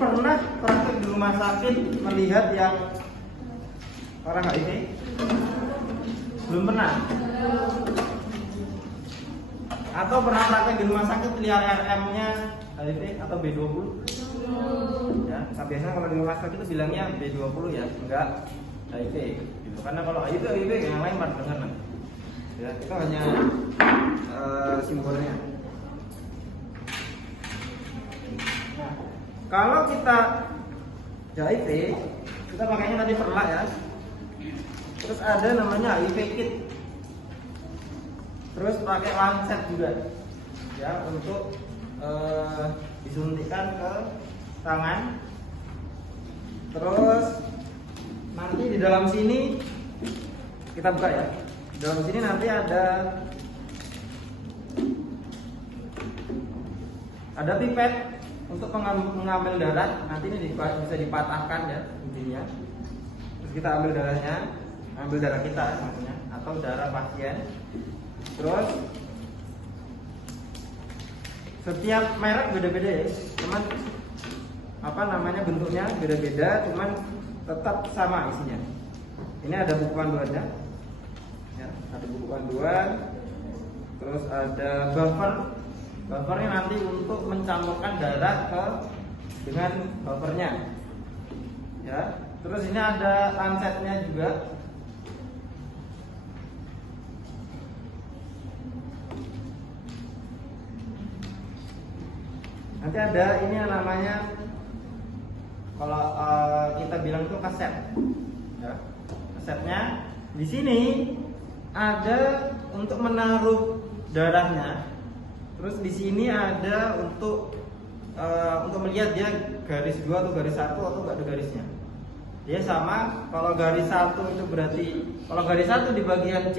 pernah praktek di rumah sakit melihat yang orang HIV? Belum pernah. Atau pernah praktek di rumah sakit lihat RM-nya HIV atau B20? Ya, biasanya kalau di rumah sakit itu bilangnya B20 ya, enggak HIV. Gitu. Karena kalau HIV yang lain pada dengar nanti. Ya, itu hanya simbolnya. Nah, kalau kita HIV, kita pakainya tadi perlak ya. Terus ada namanya HIV kit. Terus pakai lancet juga, ya, untuk disuntikkan ke tangan. Terus nanti di dalam sini kita buka ya. Di dalam sini nanti ada pipet untuk mengambil darah. Nanti ini bisa dipatahkan ya intinya. Terus kita ambil darahnya, ambil darah kita maksudnya, atau darah pasien. Terus setiap merek beda-beda ya, cuman bentuknya beda-beda, cuman tetap sama isinya. Ini ada buku panduannya, ya, ada buku panduan. Terus ada buffernya nanti untuk mencampurkan darah dengan buffernya, ya. Terus ini ada lancetnya juga. Nanti ada ini yang namanya, kalau kita bilang itu kaset, ya. Kasetnya di sini ada untuk menaruh darahnya. Terus di sini ada untuk melihat dia garis 2 atau garis 1 atau enggak ada garisnya. Dia sama, kalau garis 1 itu berarti, kalau garis 1 di bagian C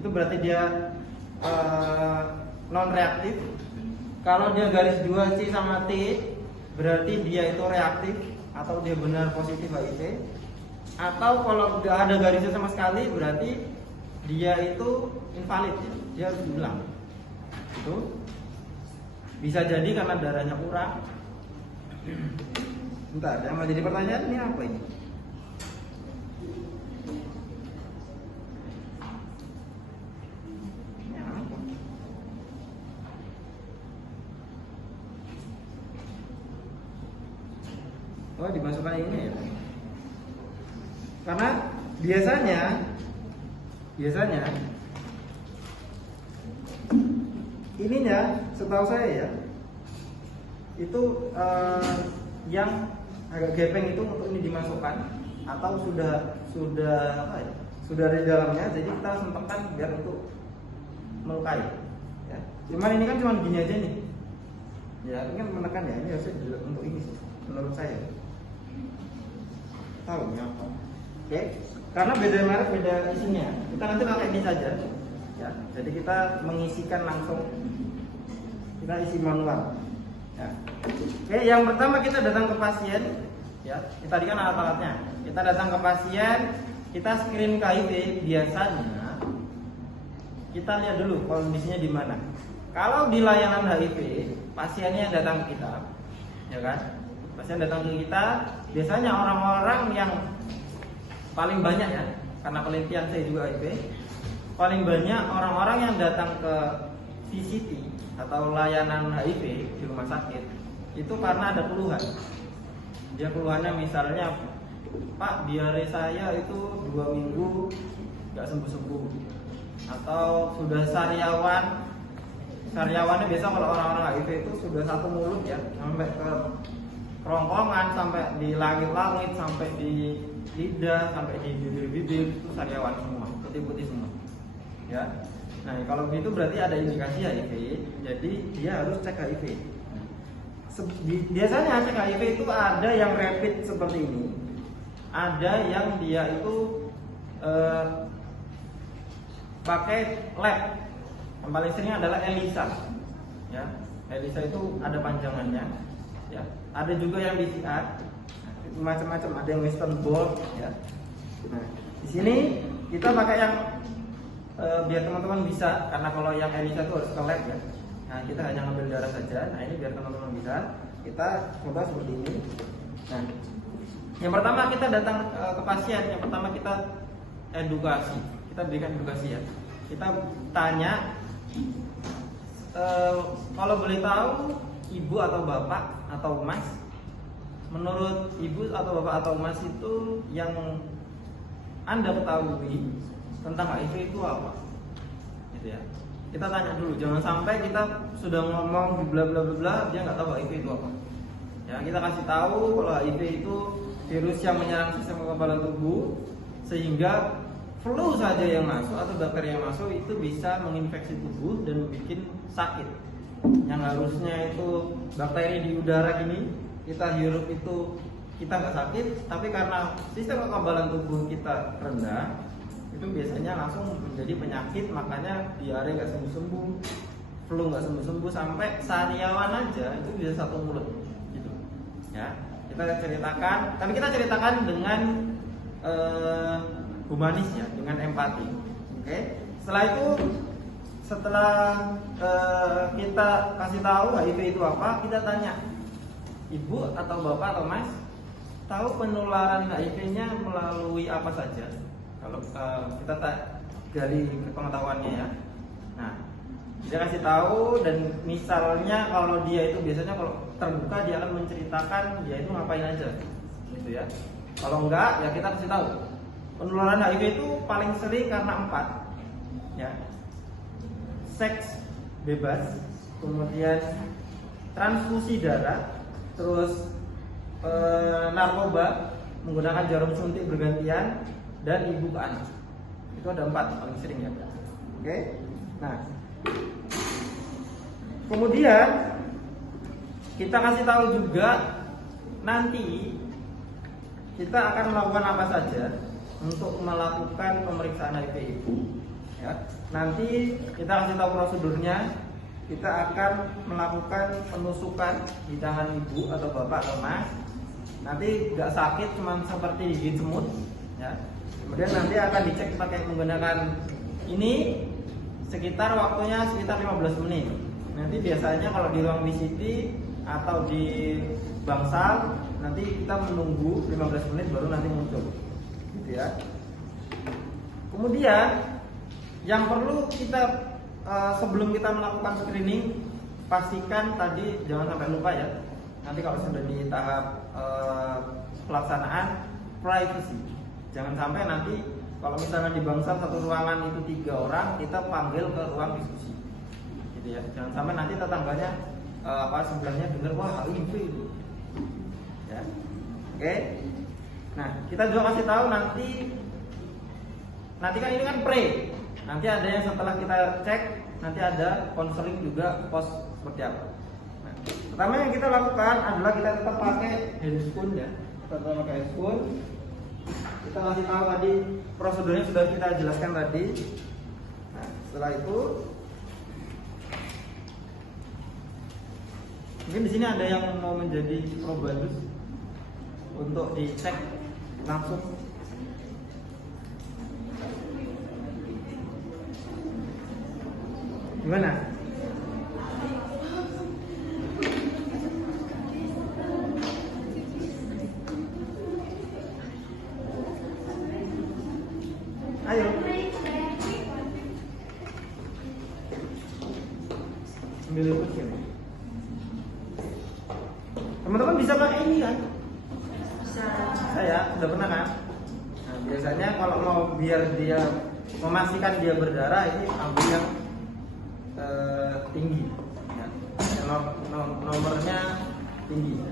itu berarti dia non reaktif. Kalau dia garis 2 C sama T berarti dia itu reaktif atau dia benar positif HIV. Atau kalau nggak ada garisnya sama sekali berarti dia itu invalid, dia harus diulang. Itu bisa jadi karena darahnya kurang. Bentar, yang mau jadi pertanyaan ini apa ini? Oh, dimasukkan ini ya. Karena biasanya ininya, setahu saya ya, itu yang agak gepeng itu untuk ini dimasukkan atau sudah apa ya? Sudah ada di dalamnya, jadi kita sempatkan biar untuk melukai. Ya. Cuman ini kan cuma gini aja nih. Ya, ini kan menekan ya, ini harusnya untuk ini sih, menurut saya. Tahu ya apa? Oke, karena beda merek beda isinya. Kita nanti pakai ini saja, ya. Jadi kita mengisikan langsung, kita isi manual. Ya. Oke, yang pertama kita datang ke pasien, ya. Kita tadi kan alat-alatnya. Kita datang ke pasien, kita screen HIV. Biasanya kita lihat dulu kondisinya di mana. Kalau di layanan HIV, pasiennya yang datang ke kita, ya kan? Pasien datang ke kita, biasanya orang-orang yang paling banyak ya, karena penelitian saya juga HIV, paling banyak orang-orang yang datang ke VCT atau layanan HIV di rumah sakit itu karena ada keluhan. Dia keluhannya misalnya, Pak, diare saya itu 2 minggu nggak sembuh-sembuh, atau sudah sariawannya biasa kalau orang-orang HIV itu sudah satu mulut ya, sampai ke kerongkongan, sampai di langit-langit, sampai di lidah, sampai di bibir-bibir, itu sariawan semua, putih-putih semua. Ya. Nah, kalau begitu berarti ada indikasi HIV, jadi dia harus cek HIV. Biasanya cek HIV itu ada yang rapid seperti ini, ada yang dia itu pakai lab. Yang paling sering adalah ELISA. Ya, ELISA itu ada panjangannya. Ya, ada juga yang PCR, macam-macam, ada yang Western blot. Ya. Nah, di sini kita pakai yang biar teman-teman bisa, karena kalau yang ELISA itu harus ke lab ya. Nah, kita hanya ngambil darah saja. Nah, ini biar teman-teman bisa. kita coba seperti ini. Nah, yang pertama kita datang ke pasien, yang pertama kita edukasi, kita berikan edukasi ya. Kita tanya, kalau boleh tahu ibu atau bapak atau mas, menurut ibu atau bapak atau mas itu yang Anda ketahui tentang HIV itu apa? Gitu ya. Kita tanya dulu, jangan sampai kita sudah ngomong bla bla bla bla, dia nggak tahu HIV itu apa. Ya, kita kasih tahu kalau HIV itu virus yang menyerang sistem kekebalan tubuh, sehingga flu saja yang masuk atau bakteri yang masuk itu bisa menginfeksi tubuh dan bikin sakit. Yang harusnya itu bakteri di udara ini kita hirup itu kita nggak sakit, tapi karena sistem kekebalan tubuh kita rendah, itu biasanya langsung menjadi penyakit. Makanya diare nggak sembuh-sembuh, flu nggak sembuh-sembuh, sampai sariawan aja itu bisa satu mulut gitu ya. Kita ceritakan, tapi kita ceritakan dengan humanis ya, dengan empati. Oke. Setelah itu, setelah kita kasih tahu HIV itu apa, kita tanya, ibu atau bapak atau mas tahu penularan HIV-nya melalui apa saja? Kalau kita gali ke pengetahuannya ya. Nah, dia kasih tahu, dan misalnya kalau dia itu biasanya kalau terbuka dia akan menceritakan dia itu ngapain aja, gitu ya. Kalau enggak ya kita kasih tahu. Penularan HIV itu paling sering karena 4 ya. Seks bebas, kemudian transfusi darah, terus narkoba, menggunakan jarum suntik bergantian, dan ibu ke anak. Itu ada 4 paling sering ya. Oke. Nah, kemudian kita kasih tahu juga nanti kita akan melakukan apa saja untuk melakukan pemeriksaan HIV ibu ya. Nanti kita kasih tahu prosedurnya. Kita akan melakukan penusukan di tangan ibu atau bapak atau mas. Nanti nggak sakit, cuma seperti gigit semut ya. Kemudian nanti akan dicek pakai menggunakan ini, sekitar waktunya sekitar 15 menit. Nanti biasanya kalau di ruang VCT atau di bangsal, nanti kita menunggu 15 menit baru nanti muncul gitu ya. Kemudian yang perlu kita sebelum kita melakukan screening, pastikan tadi jangan sampai lupa ya. Nanti kalau sudah di tahap pelaksanaan, privacy. Jangan sampai nanti kalau misalnya di bangsal satu ruangan itu 3 orang, kita panggil ke ruang diskusi gitu ya. Jangan sampai nanti tetangganya sebelahnya dengar wah HIV itu ya. Oke. Nah, kita juga kasih tahu nanti kan ini kan pre. Nanti ada yang setelah kita cek, nanti ada konseling juga post seperti apa. Nah, pertama yang kita lakukan adalah kita tetap pakai handscoon ya. Kita tetap pakai handscoon. Kita kasih tahu tadi prosedurnya sudah kita jelaskan tadi. Nah, setelah itu mungkin di sini ada yang mau menjadi probandus untuk dicek langsung. Gimana? Ayo. Ambil kursi. Teman-teman bisa pakai ini kan? Bisa. Saya udah pernah kan? Nah, biasanya kalau mau biar dia memastikan dia berdarah, ini ambil yang tinggi ya. Nomornya tinggi.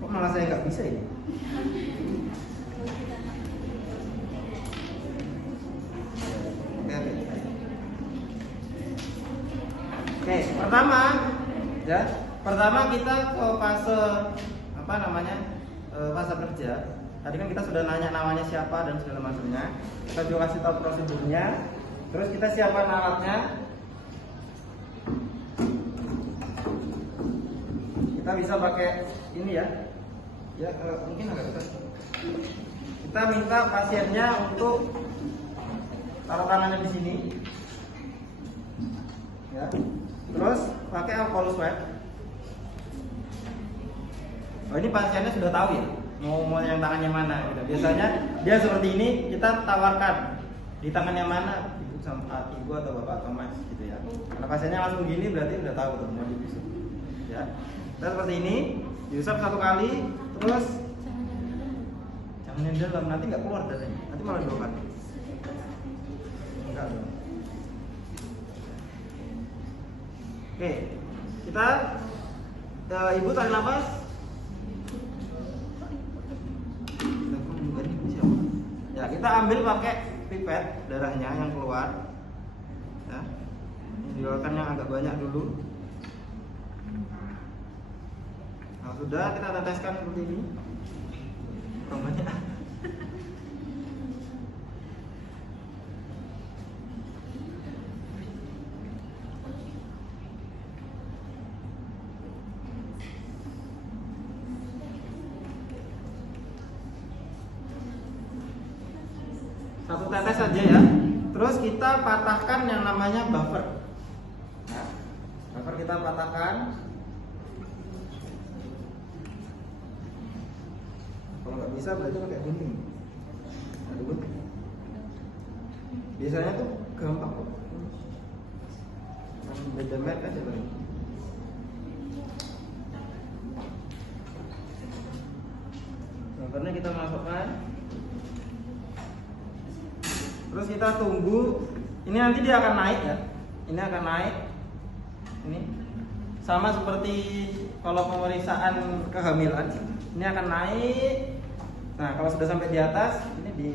Kok malah saya nggak bisa ini? Oke, pertama kita ke fase fase kerja. Tadi kan kita sudah nanya namanya siapa dan segala macamnya. Kita juga kasih tahu prosedurnya. Terus kita siapkan alatnya. Kita bisa pakai ini ya. Ya mungkin agak besar. Kita minta pasiennya untuk taruh tangannya di sini. Ya. Terus pakai alcohol swab. Oh, ini pasiennya sudah tahu ya, mau yang tangannya mana gitu. Biasanya dia seperti ini, kita tawarkan di tangannya mana, ibu sama ibu atau bapak atau mas gitu ya. Kalau pasiennya langsung gini berarti udah tahu tuh mau diusap. Ya. Kita seperti ini, diusap 1 kali, terus jangan yang dalam, nanti nggak keluar darahnya, nanti malah 2 kali. Enggak dong. Oke, kita ibu tarik nafas. Ya, kita ambil pakai pipet darahnya yang keluar. Ya, dikeluarkan yang agak banyak dulu. Nah, sudah kita teteskan seperti ini. Kurang banyak. Satu tetes saja ya. Terus kita patahkan yang namanya buffer. Nah, buffer kita patahkan. Kalau nggak bisa berarti pakai gunting. Ada gunting. Biasanya tuh gampang kok. Beda merek aja bang. Buffernya kita masukkan. Terus kita tunggu. Ini nanti dia akan naik ya. Ini akan naik. Ini sama seperti kalau pemeriksaan kehamilan. Ini akan naik. Nah, kalau sudah sampai di atas, ini di.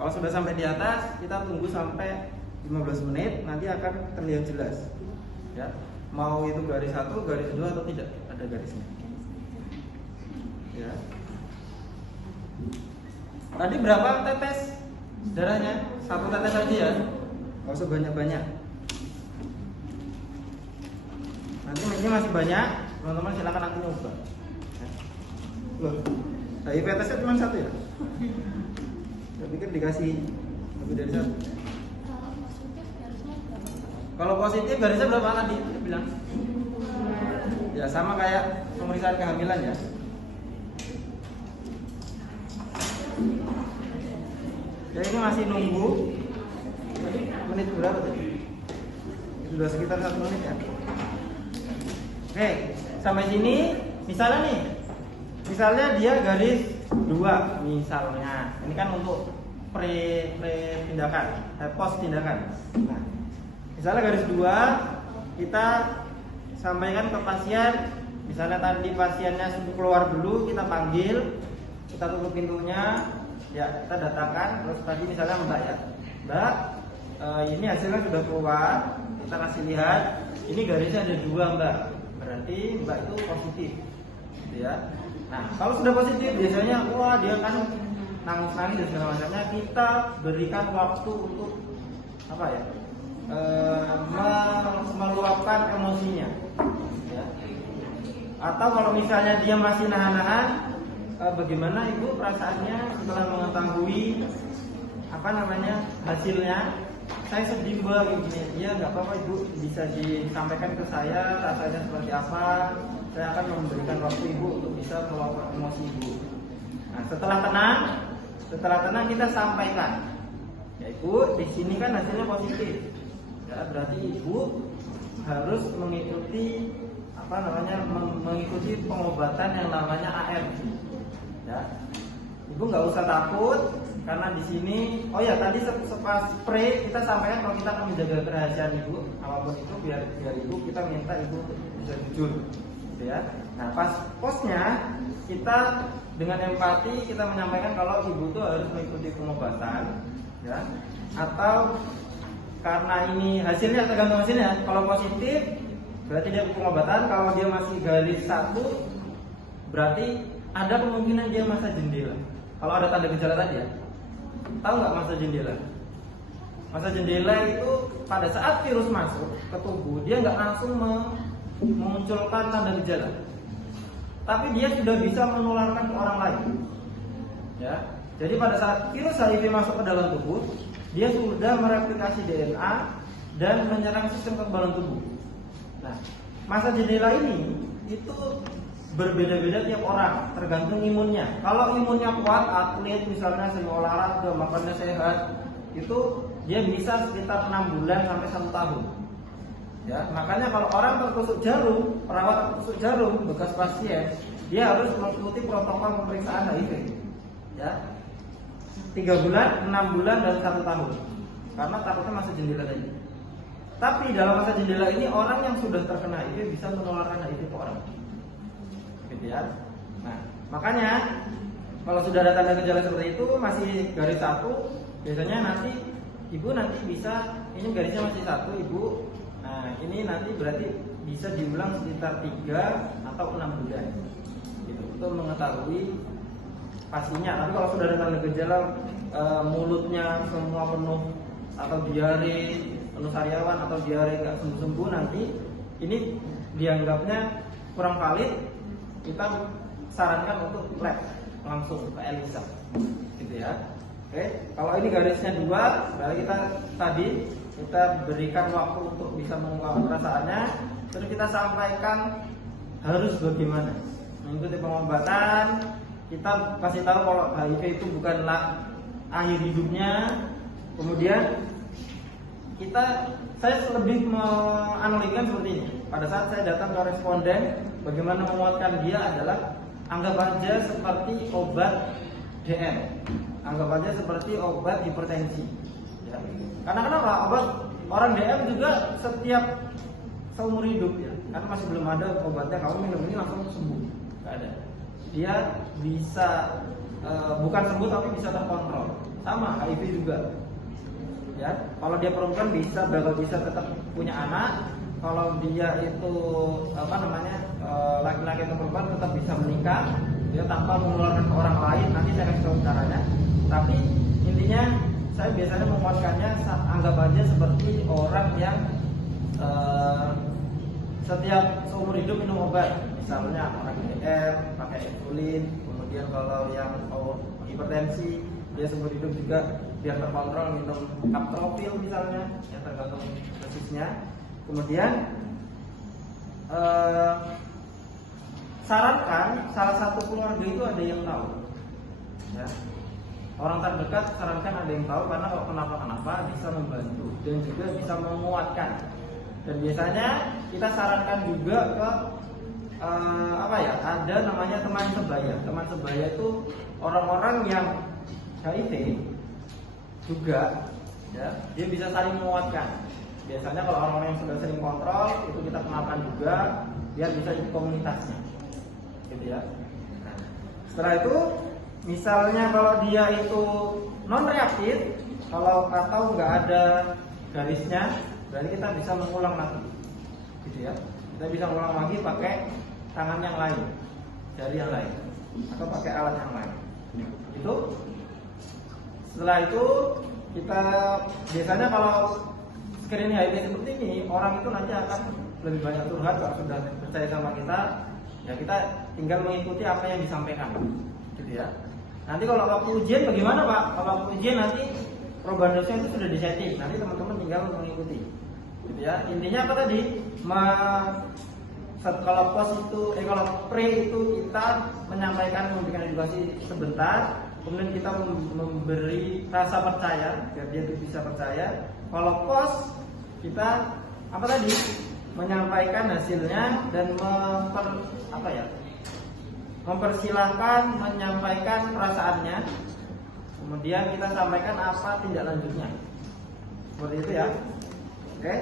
Kalau sudah sampai di atas, kita tunggu sampai 15 menit. Nanti akan terlihat jelas. Ya, mau itu garis 1, garis 2 atau tidak, ada garisnya. Ya. Tadi berapa tetes darahnya? 1 tetes saja ya. Nggak usah banyak-banyak. Nanti ini masih banyak, teman-teman silakan nanti nyoba. Loh, HIV tesnya cuma 1 ya? Saya pikir dikasih lebih dari 1. Kalau positif garisnya berapa tadi? Dia bilang. Ya sama kayak pemeriksaan kehamilan ya. Ya ini masih nunggu. Menit berapa tadi? Sudah sekitar 1 menit ya. Oke, sampai sini misalnya dia garis 2 misalnya. Ini kan untuk pre tindakan, post tindakan. Nah, misalnya garis 2 kita sampaikan ke pasien. Misalnya tadi pasiennya sudah keluar dulu, kita panggil, kita tutup pintunya. Ya, kita datangkan. Terus tadi misalnya Mbak ya, Mbak, ini hasilnya sudah keluar. Kita kasih lihat. Ini garisnya ada 2 Mbak. Berarti Mbak itu positif, gitu ya. Nah, kalau sudah positif biasanya, wah dia kan nangis-nangis dan segala macamnya. Kita berikan waktu untuk apa ya? Meluapkan emosinya. Ya. Atau kalau misalnya dia masih nahan-nahan. Bagaimana ibu perasaannya setelah mengetahui hasilnya? Saya sedih mbak, gini. Ya nggak apa-apa ibu, bisa disampaikan ke saya rasanya seperti apa. Saya akan memberikan waktu ibu untuk bisa meluapkan emosi ibu. Nah, setelah tenang kita sampaikan. Ya ibu, di sini kan hasilnya positif. Ya berarti ibu harus mengikuti mengikuti pengobatan yang namanya ARV. Ya, ibu nggak usah takut karena di sini, oh ya tadi sepas spray kita sampaikan kalau kita akan menjaga kerahasiaan ibu, apapun itu biar ibu kita minta ibu bisa jujur, gitu ya. Nah pas posnya kita dengan empati kita menyampaikan kalau ibu tuh harus mengikuti pengobatan, ya. Atau karena ini hasilnya tergantung hasilnya, kalau positif berarti dia pengobatan, kalau dia masih garis 1 berarti ada kemungkinan dia masa jendela. Kalau ada tanda gejala tadi ya, tahu nggak masa jendela? Masa jendela itu pada saat virus masuk ke tubuh, dia nggak langsung memunculkan tanda gejala, tapi dia sudah bisa menularkan ke orang lain. Ya, jadi pada saat virus HIV masuk ke dalam tubuh, dia sudah mereplikasi DNA dan menyerang sistem kekebalan tubuh. Nah, masa jendela ini itu berbeda-beda tiap orang, tergantung imunnya. Kalau imunnya kuat, atlet misalnya sering olahraga, makannya sehat, itu dia bisa sekitar 6 bulan sampai 1 tahun. Ya, makanya kalau orang tertusuk jarum, perawat tertusuk jarum, bekas pasien, dia harus mengikuti protokol pemeriksaan HIV. Ya, 3 bulan, 6 bulan, dan 1 tahun. Karena takutnya masa jendela tadi. Tapi dalam masa jendela ini orang yang sudah terkena HIV bisa menularkan HIV ke orang. Gitu ya. Nah, makanya kalau sudah ada tanda gejala seperti itu masih garis 1, biasanya nanti ibu nanti bisa, ini garisnya masih 1 ibu. Nah, ini nanti berarti bisa diulang sekitar 3 atau 6 bulan. Gitu, untuk mengetahui pastinya. Tapi kalau sudah ada tanda gejala mulutnya semua penuh atau diare, penuh sariawan atau diare nggak sembuh-sembuh, nanti ini dianggapnya kurang valid. Kita sarankan untuk lab langsung ke ELISA, gitu ya. Oke, kalau ini garisnya 2, berarti kita berikan waktu untuk bisa mengungkapkan perasaannya, terus kita sampaikan harus bagaimana mengikuti pengobatan. Kita kasih tahu kalau HIV itu bukanlah akhir hidupnya. Kemudian saya lebih menganalogikan seperti ini. Pada saat saya datang ke responden, bagaimana menguatkan dia adalah anggap aja seperti obat DM, anggap aja seperti obat hipertensi. Ya. Karena kenapa? Obat orang DM juga setiap seumur hidup ya, karena masih belum ada obatnya. Kamu minum ini langsung sembuh, nggak ada. Dia bisa bukan sembuh tapi bisa terkontrol. Sama HIV juga. Ya, kalau dia perempuan bakal bisa tetap punya anak. Kalau dia itu laki-laki atau perempuan tetap bisa menikah, dia tanpa menularkan ke orang lain. Nanti saya kasih tahu caranya. Tapi intinya saya biasanya menguatkannya anggap aja seperti orang yang setiap seumur hidup minum obat. Misalnya orang DM pakai insulin, kemudian kalau yang hipertensi dia seumur hidup juga biar terkontrol minum kaptropil misalnya, yang tergantung dosisnya. Kemudian sarankan salah satu keluarga itu ada yang tahu. Ya. Orang terdekat sarankan ada yang tahu, karena kalau kenapa-kenapa bisa membantu dan juga bisa menguatkan. Dan biasanya kita sarankan juga ke ada namanya teman sebaya. Teman sebaya itu orang-orang yang HIV juga, ya, dia bisa saling menguatkan. Biasanya kalau orang-orang yang sudah sering kontrol itu kita kenalkan juga biar bisa ikut komunitasnya, gitu ya. Nah, setelah itu misalnya kalau dia itu non reaktif, kalau atau nggak ada garisnya, berarti kita bisa mengulang lagi, gitu ya. Kita bisa mengulang lagi pakai tangan yang lain, jari yang lain, atau pakai alat yang lain. Itu setelah itu kita biasanya kalau screening HIV seperti ini, orang itu nanti akan lebih banyak curhat. Kalau sudah percaya sama kita, ya kita tinggal mengikuti apa yang disampaikan, gitu ya. Nanti kalau waktu ujian bagaimana Pak? Kalau waktu ujian nanti probandosnya itu sudah disetting, nanti teman-teman tinggal mengikuti, gitu ya. Intinya apa tadi? Kalau pos itu, kalau pre itu kita memberikan edukasi sebentar, kemudian kita memberi rasa percaya biar dia bisa percaya. Kalau pos kita menyampaikan hasilnya dan mempersilahkan menyampaikan perasaannya. Kemudian kita sampaikan apa tindak lanjutnya. Seperti itu ya. Oke.